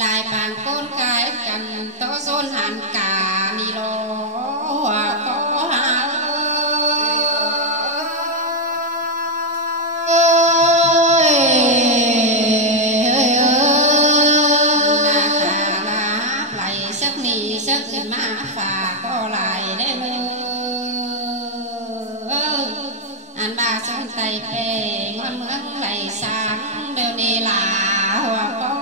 lại bàn con cái cần to xôn hàn cả ni lo có hà lại sắc ni sắc mà phà có lại đấy ăn ba son tay phê ngon mướn lại sáng đều ni là hoa có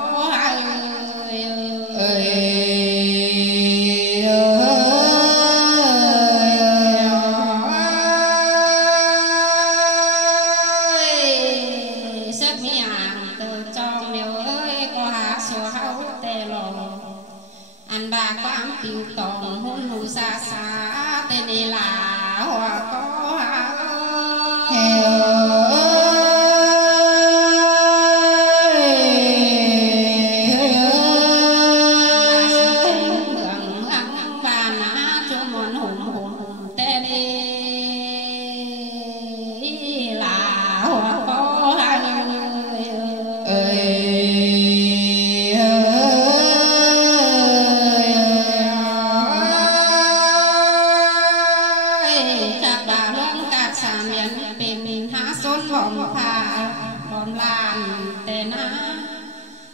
anh bà có ấm kiều tồn hôn hù xa xa tên này là hoa có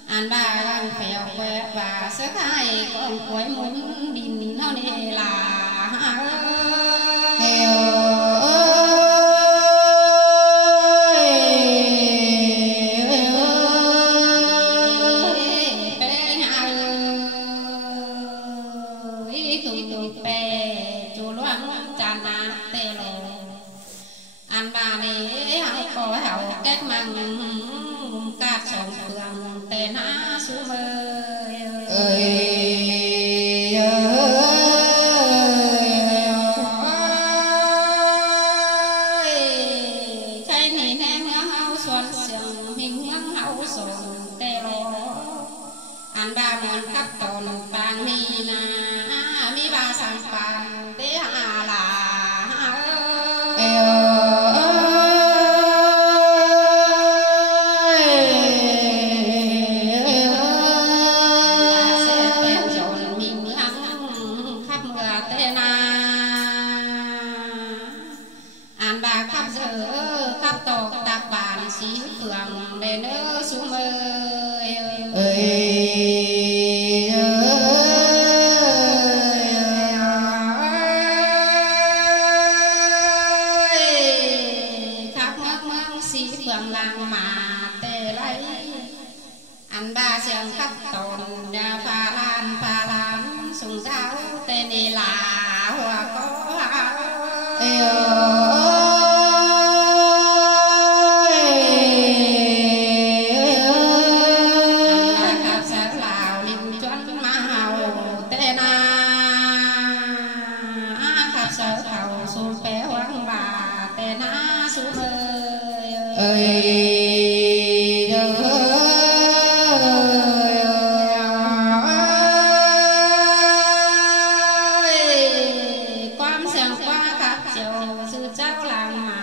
anh ba đang phèo quẹt và sức hai con cuối muốn đi nó này là anh ba này có hậu cách mang các sông phường tên á xuống ơi cái này em hậu xuân sương hình hương hậu xuân tê lô anh ba muốn cắt tồn vàng ni na mi ba sang vàng tế hà là anh ba khắp giờ khắp tổ tạc bàn xí phường để nỡ xuống ơi khắp ngắc măng xí phường làng mà tê lấy anh ba xem khắp tồn pha lan sùng giáo tên này là hoa có sở thầu xuống phé hoang bà tên á xuống ơi quam xem qua các chiều sư cháu làng mà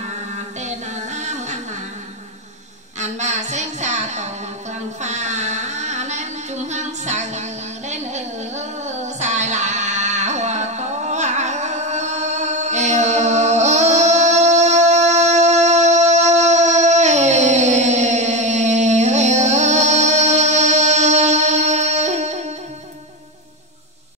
tên á ăn anh bà xem xa tổng phường pha nên chung hăng sài đến ở xài là hoa có